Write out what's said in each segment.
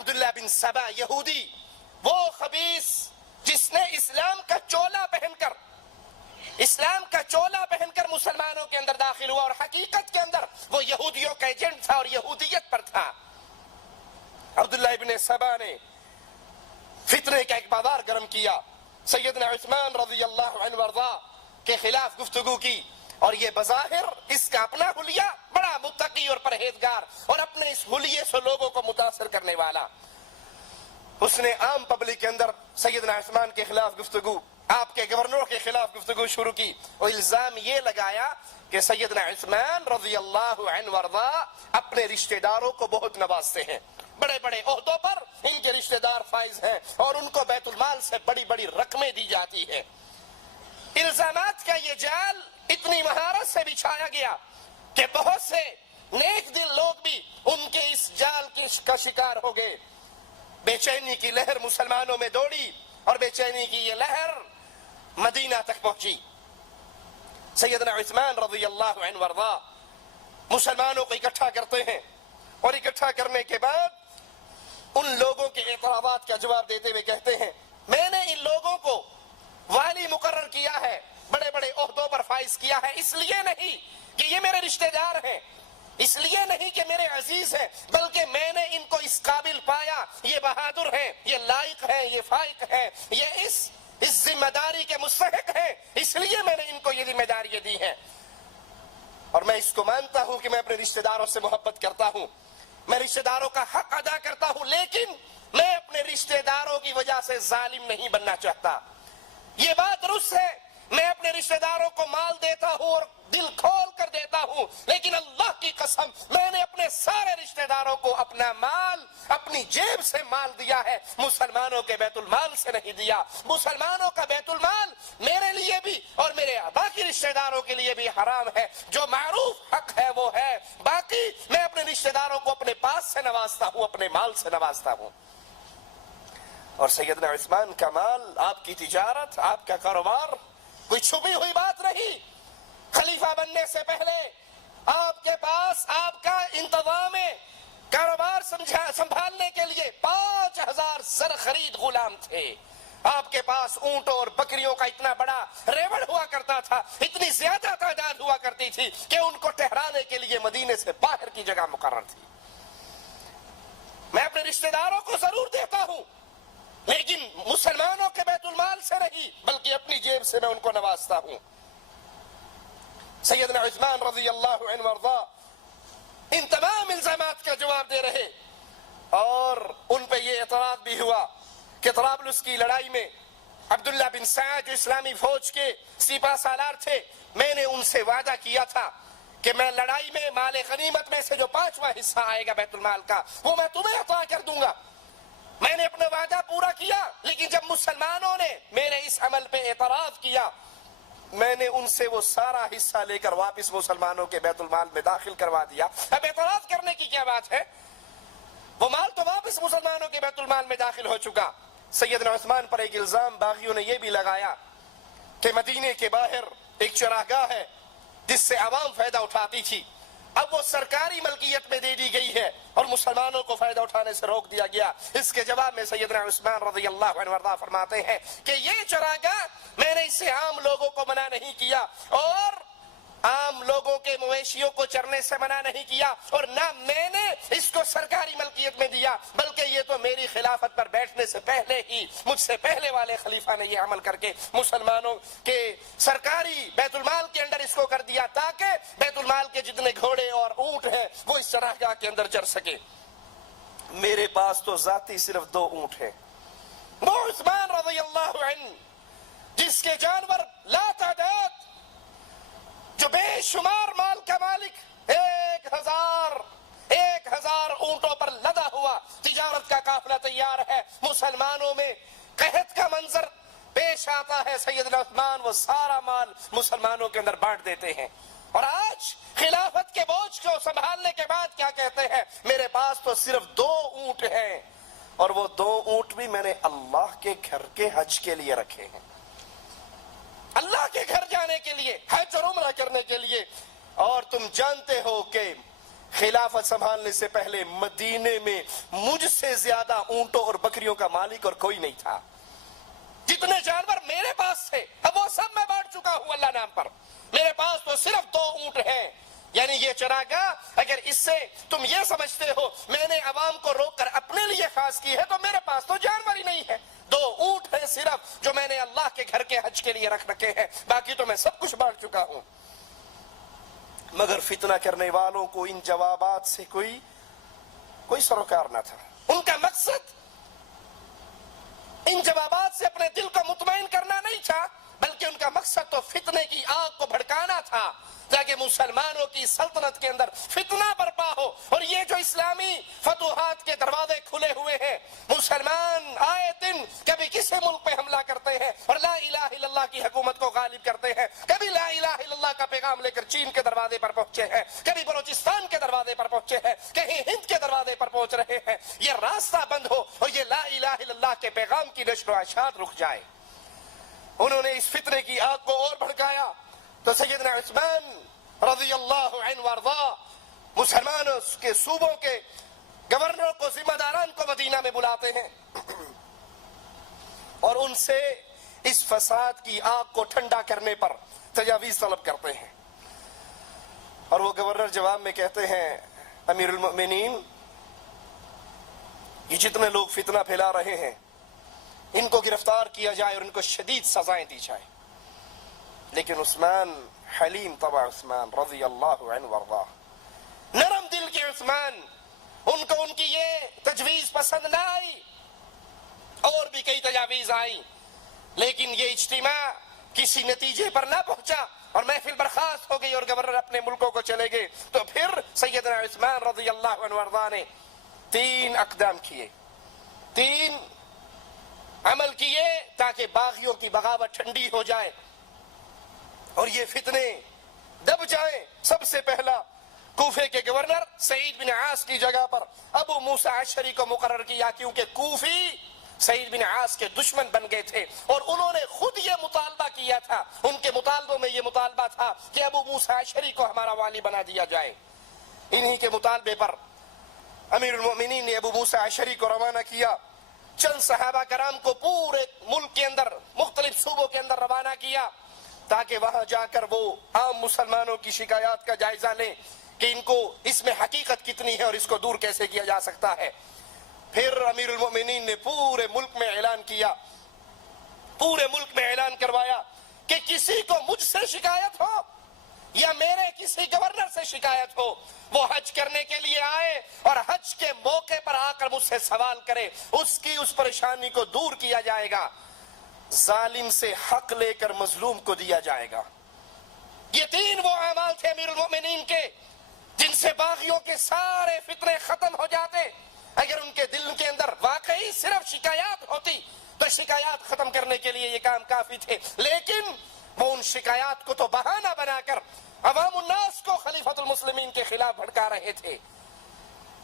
عبداللہ بن سبا یہودی، وہ خبیث جس نے اسلام کا چولا پہن کر مسلمانوں کے اندر داخل ہوا، اور حقیقت کے اندر وہ یہودیوں کا ایجنٹ تھا اور یہودیت پر تھا۔ عبداللہ ابن سبا نے فتنے کا ایک بازار گرم کیا، سیدنا عثمان رضی اللہ عنہ وارضا کے خلاف گفتگو کی، اور یہ بظاہر اس کا اپنا حلیہ بڑا متقی اور پرہیزگار، اور اپنے اس حلیے سے لوگوں کو متاثر کرنے والا، اس نے عام پبلک کے اندر سیدنا عثمان کے خلاف گفتگو، آپ کے گورنر کے خلاف گفتگو شروع کی، اور الزام یہ لگایا کہ سیدنا عثمان رضی اللہ عنہ وارضا اپنے رشتہ داروں کو بہت نوازتے ہیں، بڑے بڑے عہدوں پر ان کے رشتہ دار فائز ہیں، اور ان کو بیت المال سے بڑی بڑی رقمیں دی جاتی ہیں۔ الزامات کا یہ جال اتنی مہارت سے بچھایا گیا کہ بہت سے نیک دل لوگ بھی ان کے اس جال کا شکار ہو گئے۔ بے چینی کی لہر مسلمانوں میں دوڑی، اور بے چینی کی یہ لہر مدینہ تک پہنچی۔ سیدنا عثمان رضی اللہ عنہ وارضا مسلمانوں کو اکٹھا کرتے ہیں، اور اکٹھا کرنے کے بعد ان لوگوں کے اعتراضات کا جواب دیتے ہوئے کہتے ہیں، میں نے ان لوگوں کو والی مقرر کیا ہے، بڑے بڑے عہدوں پر فائز کیا ہے، اس لیے نہیں کہ یہ میرے رشتہ دار ہیں، اس لیے نہیں کہ میرے عزیز ہیں، بلکہ میں نے ان کو اس قابل پایا، یہ بہادر ہیں، یہ لائق ہیں، یہ فائق ہیں، یہ اس ذمہ داری کے مستحق ہیں، اس لیے میں نے ان کو یہ ذمہ داریاں دی ہیں۔ اور میں اس کو مانتا ہوں کہ میں اپنے رشتہ داروں سے محبت کرتا ہوں، میں رشتہ داروں کا حق ادا کرتا ہوں، لیکن میں اپنے رشتہ داروں کی وجہ سے ظالم نہیں بننا چاہتا۔ یہ بات درست ہے، میں اپنے رشتہ داروں کو مال دیتا ہوں اور دل کھول کر دیتا ہوں، لیکن اللہ کی قسم میں نے اپنے سارے رشتہ داروں کو اپنا مال، اپنی جیب سے مال دیا ہے، مسلمانوں کے بیت المال سے نہیں دیا۔ مسلمانوں کا بیت المال میرے لیے بھی اور میرے باقی رشتہ داروں کے لیے بھی حرام ہے، جو معروف حق ہے وہ ہے، باقی میں اپنے رشتہ داروں کو اپنے پاس سے نوازتا ہوں، اپنے مال سے نوازتا ہوں۔ اور سیدنا عثمان کا مال، آپ کی تجارت، آپ کا کاروبار کوئی چھپی ہوئی بات نہیں۔ خلیفہ بننے سے پہلے آپ کے پاس آپ کا انتظام کاروبار سنبھالنے کے لیے 5000 زر خرید غلام تھے، آپ کے پاس اونٹوں اور بکریوں کا اتنا بڑا ریوڑ ہوا کرتا تھا، اتنی زیادہ تعداد ہوا کرتی تھی کہ ان کو ٹھہرانے کے لیے مدینے سے باہر کی جگہ مقرر تھی۔ میں اپنے رشتہ داروں کو ضرور دیتا ہوں، لیکن مسلمانوں کے بیت المال سے نہیں، بلکہ اپنی جیب سے میں ان کو نوازتا ہوں۔ سیدنا عثمان رضی اللہ عنہ وارضا ان تمام الزامات کا جواب دے رہے، اور ان پہ یہ اعتراض بھی ہوا کہ طرابلس کی لڑائی میں عبداللہ بن سعد جو اسلامی فوج کے سپہ سالار تھے، میں نے ان سے وعدہ کیا تھا کہ میں لڑائی میں مال غنیمت میں سے جو 5واں حصہ آئے گا بیت المال کا، وہ میں تمہیں عطا کر دوں گا۔ میں نے اپنا وعدہ پورا کیا، لیکن جب مسلمانوں نے میرے اس عمل پہ اعتراض کیا، میں نے ان سے وہ سارا حصہ لے کر واپس مسلمانوں کے بیت المال میں داخل کروا دیا۔ اب اعتراض کرنے کی کیا بات ہے، وہ مال تو واپس مسلمانوں کے بیت المال میں داخل ہو چکا۔ سیدنا عثمان پر ایک الزام باغیوں نے یہ بھی لگایا کہ مدینے کے باہر ایک چراگاہ ہے جس سے عوام فائدہ اٹھاتی تھی، اب وہ سرکاری ملکیت میں دے دی گئی ہے اور مسلمانوں کو فائدہ اٹھانے سے روک دیا گیا۔ اس کے جواب میں سیدنا عثمان رضی اللہ عنہ وارضا فرماتے ہیں کہ یہ چراگاہ میں نے اس سے عام لوگوں کو منع نہیں کیا، اور عام لوگوں کے مویشیوں کو چرنے سے منع نہیں کیا، اور نہ میں نے اس کو سرکاری ملکیت میں دیا، بلکہ یہ تو میری خلافت پر بیٹھنے سے پہلے ہی مجھ سے پہلے والے خلیفہ نے یہ عمل کر کے مسلمانوں کے سرکاری بیت المال کے اندر اس کو کر دیا، تاکہ بیت المال کے جتنے گھوڑے اور اونٹ ہیں وہ اس چراگاہ کے اندر چر سکے۔ میرے پاس تو ذاتی صرف 2 اونٹ ہیں۔ وہ عثمان رضی اللہ عنہ جس کے جانور لا تعداد، جو بے شمار مال کا مالک، 1000 اونٹوں پر لدا ہوا تجارت کا قافلہ تیار ہے، مسلمانوں میں قحط کا منظر پیش آتا ہے، سیدنا عثمان وہ سارا مال مسلمانوں کے اندر بانٹ دیتے ہیں۔ اور آج خلافت کے بوجھ کو سنبھالنے کے بعد کیا کہتے ہیں، میرے پاس تو صرف 2 اونٹ ہیں، اور وہ 2 اونٹ بھی میں نے اللہ کے گھر کے حج کے لیے رکھے ہیں، اللہ کے گھر جانے کے لیے، حج اور عمرہ کرنے کے لیے۔ اور تم جانتے ہو کہ خلافت سنبھالنے سے پہلے مدینے میں مجھ سے زیادہ اونٹوں اور بکریوں کا مالک اور کوئی نہیں تھا. جتنے جانور میرے پاس تھے اب وہ سب میں بانٹ چکا ہوں اللہ نام پر. میرے پاس تو صرف 2 اونٹ ہیں. یعنی یہ چراگاہ اگر اس سے تم یہ سمجھتے ہو میں نے عوام کو روک کر اپنے لیے خاص کی ہے تو میرے پاس تو جانور ہی نہیں ہے. 2 اونٹ ہیں صرف جو میں نے اللہ کے گھر کے حج کے لیے رکھ رکھے ہیں. باقی تو میں سب کچھ بانٹ چکا ہوں. مگر فتنہ کرنے والوں کو ان جوابات سے کوئی سروکار نہ تھا. ان کا مقصد ان جوابات سے اپنے دل کو مطمئن کرنا نہیں تھا بلکہ ان کا مقصد تو فتنے کی آگ کو بھڑکانا تھا تاکہ مسلمانوں کی سلطنت کے اندر فتنہ برپا ہو. اور یہ جو اسلامی فتوحات کے دروازے کھلے ہوئے ہیں مسلمان آئے دن کبھی کسی ملک پہ حملہ کرتے ہیں اور لا الہ الا اللہ کی حکومت کو غالب کرتے ہیں. کبھی لا الہ الا اللہ کا پیغام لے کر چین کے دروازے پر پہنچے ہیں, کبھی بلوچستان کے دروازے پر پہنچے ہیں, کہیں ہند کے دروازے پر پہنچ رہے ہیں. یہ راستہ بند ہو اور یہ لا الہ الا اللہ کے پیغام کی نشر و اشاعت رک جائے. انہوں نے اس فتنے کی آگ کو اور بھڑکایا تو سیدنا عثمان رضی اللہ عنہ وارضا مسلمانوں کے صوبوں کے گورنروں کو ذمہ داران کو مدینہ میں بلاتے ہیں اور ان سے اس فساد کی آگ کو ٹھنڈا کرنے پر تجاویز طلب کرتے ہیں. اور وہ گورنر جواب میں کہتے ہیں امیر المؤمنین یہ جتنے لوگ فتنہ پھیلا رہے ہیں ان کو گرفتار کیا جائے اور ان کو شدید سزائیں دی جائے. لیکن عثمان حلیم طبع عثمان رضی اللہ عنہ وارضا نرم دل کے عثمان ان کو ان کی یہ تجویز پسند نہ آئی. اور بھی کئی تجاویز آئیں لیکن یہ اجتماع کسی نتیجے پر نہ پہنچا اور محفل برخاست ہو گئی اور گورنر اپنے ملکوں کو چلے گئے. تو پھر سیدنا عثمان رضی اللہ عنہ وارضا نے 3 اقدام کیے, 3 عمل کیے تاکہ باغیوں کی بغاوت ٹھنڈی ہو جائے اور یہ فتنے دب جائیں. سب سے پہلا کوفے کے گورنر سعید بن عاص کی جگہ پر ابو موسیٰ اشعری کو مقرر کیا کیونکہ کوفی سعید بن عاص کے دشمن بن گئے تھے اور انہوں نے خود یہ مطالبہ کیا تھا. ان کے مطالبوں میں یہ مطالبہ تھا کہ ابو موسیٰ اشعری کو ہمارا والی بنا دیا جائے. انہی کے مطالبے پر امیر المؤمنین نے ابو موسیٰ اشعری کو روانہ کیا. چند صحابہ کرام کو پورے ملک کے اندر مختلف صوبوں کے اندر روانہ کیا تاکہ وہاں جا کر وہ عام مسلمانوں کی شکایات کا جائزہ لیں کہ ان کو اس میں حقیقت کتنی ہے اور اس کو دور کیسے کیا جا سکتا ہے. پھر امیر المؤمنین نے پورے ملک میں اعلان کیا, پورے ملک میں اعلان کروایا کہ کسی کو مجھ سے شکایت ہو یا میرے کسی گورنر سے شکایت ہو وہ حج کرنے کے لیے آئے اور حج کے موقع پر آ کر مجھ سے سوال کرے, اس کی اس پریشانی کو دور کیا جائے گا. ظالم سے حق لے کر مظلوم کو دیا جائے گا. یہ 3 وہ اعمال تھے امیر المؤمنین کے جن سے باغیوں کے سارے فتنے ختم ہو جاتے. اگر ان کے دل کے اندر واقعی صرف شکایات ہوتی تو شکایات ختم کرنے کے لیے یہ کام کافی تھے, لیکن وہ ان شکایات کو تو بہانہ بنا کر عوام الناس کو خلیفۃ المسلمین کے خلاف بھڑکا رہے تھے.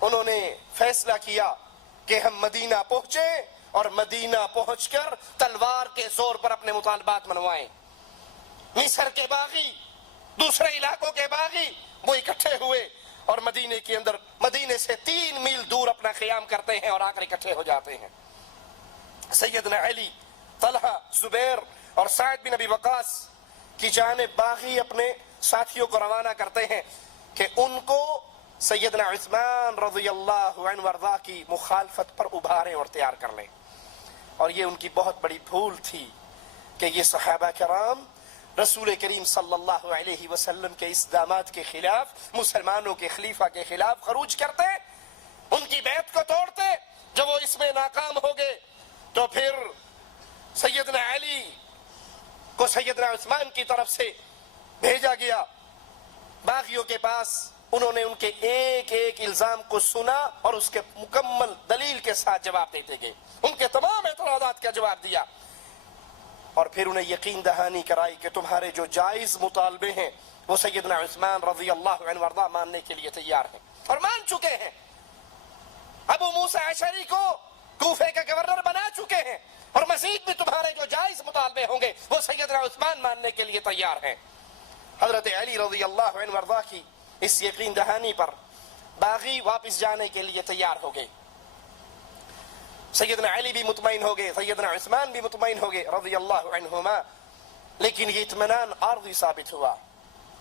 انہوں نے فیصلہ کیا کہ ہم مدینہ پہنچے اور مدینہ پہنچ کر تلوار کے زور پر اپنے مطالبات منوائیں. مصر کے باغی دوسرے علاقوں کے باغی وہ اکٹھے ہوئے اور مدینے کے اندر مدینے سے 3 میل دور اپنا قیام کرتے ہیں اور آ کر اکٹھے ہو جاتے ہیں. سیدنا علی, طلحہ, زبیر اور سعد بن ابی وقاص کی جانب باغی اپنے ساتھیوں کو روانہ کرتے ہیں کہ ان کو سیدنا عثمان رضی اللہ عنہ وارضا کی مخالفت پر ابھاریں اور تیار کر لیں. اور یہ ان کی بہت بڑی بھول تھی کہ یہ صحابہ کرام رسول کریم صلی اللہ علیہ وسلم کے اقدامات کے خلاف, مسلمانوں کے خلیفہ کے خلاف خروج کرتے, ان کی بیعت کو توڑتے. جب وہ اس میں ناکام ہو گئے تو پھر سیدنا علی کو سیدنا عثمان کی طرف سے بھیجا گیا باغیوں کے پاس. انہوں نے ان کے ایک ایک الزام کو سنا اور اس کے مکمل دلیل کے ساتھ جواب دیتے گئے, ان کے تمام اعتراضات کا جواب دیا اور پھر انہیں یقین دہانی کرائی کہ تمہارے جو جائز مطالبے ہیں وہ سیدنا عثمان رضی اللہ عنہ وارضا ماننے کے لیے تیار ہیں اور مان چکے ہیں. ابو موسیٰ اشعری کو کوفے کا گورنر بنا چکے ہیں اور مزید بھی تمہارے جو جائز مطالبے ہوں گے وہ سیدنا عثمان ماننے کے لیے تیار ہیں. حضرت علی رضی اللہ عنہ وارضا کی اس یقین دہانی پر باغی واپس جانے کے لیے تیار ہو گئے. سیدنا علی بھی مطمئن ہو گئے, سیدنا عثمان بھی مطمئن ہو گئے رضی اللہ عنہما. لیکن یہ اطمینان عارضی ثابت ہوا.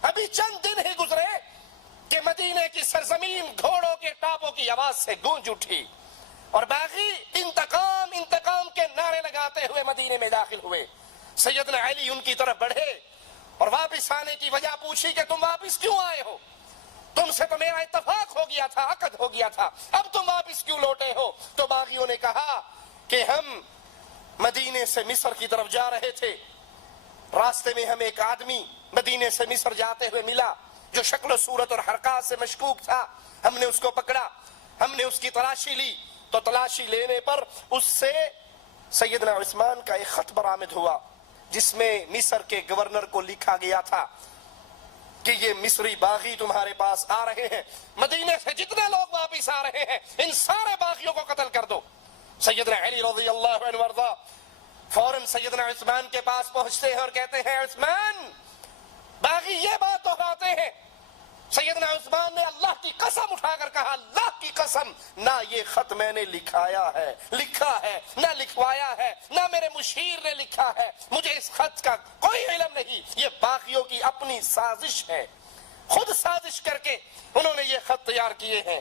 ابھی چند دن ہی گزرے کہ مدینے کی سرزمین گھوڑوں کے ٹاپوں کی آواز سے گونج اٹھی اور باغی انتقام انتقام کے نعرے لگاتے ہوئے مدینے میں داخل ہوئے. سیدنا علی ان کی طرف بڑھے اور واپس آنے کی وجہ پوچھی کہ تم واپس کیوں آئے ہو؟ تم سے تو میرا اتفاق ہو گیا تھا, عقد ہو گیا تھا, اب تم واپس کیوں لوٹے ہو؟ تو باغیوں نے کہا کہ ہم مدینے سے مصر کی طرف جا رہے تھے, راستے میں ہمیں ایک آدمی مدینے سے مصر جاتے ہوئے ملا جو شکل و صورت اور حرکات سے مشکوک تھا. ہم نے اس کو پکڑا, ہم نے اس کی تلاشی لی, تو تلاشی لینے پر اس سے سیدنا عثمان کا ایک خط برآمد ہوا جس میں مصر کے گورنر کو لکھا گیا تھا کہ یہ مصری باغی تمہارے پاس آ رہے ہیں, مدینے سے جتنے لوگ واپس آ رہے ہیں ان سارے باغیوں کو قتل کر دو. سیدنا علی رضی اللہ عنہ وارضا فوراً سیدنا عثمان کے پاس پہنچتے ہیں اور کہتے ہیں عثمان, باغی یہ بات دہراتے ہیں. سیدنا عثمان نے اللہ کی قسم اٹھا کر کہا, اللہ کی قسم, نہ یہ خط میں نے لکھا ہے, نہ لکھوایا ہے, نہ میرے مشیر نے لکھا ہے, مجھے اس خط کا کوئی علم نہیں, یہ باغیوں کی اپنی سازش ہے, خود سازش کر کے انہوں نے یہ خط تیار کیے ہیں.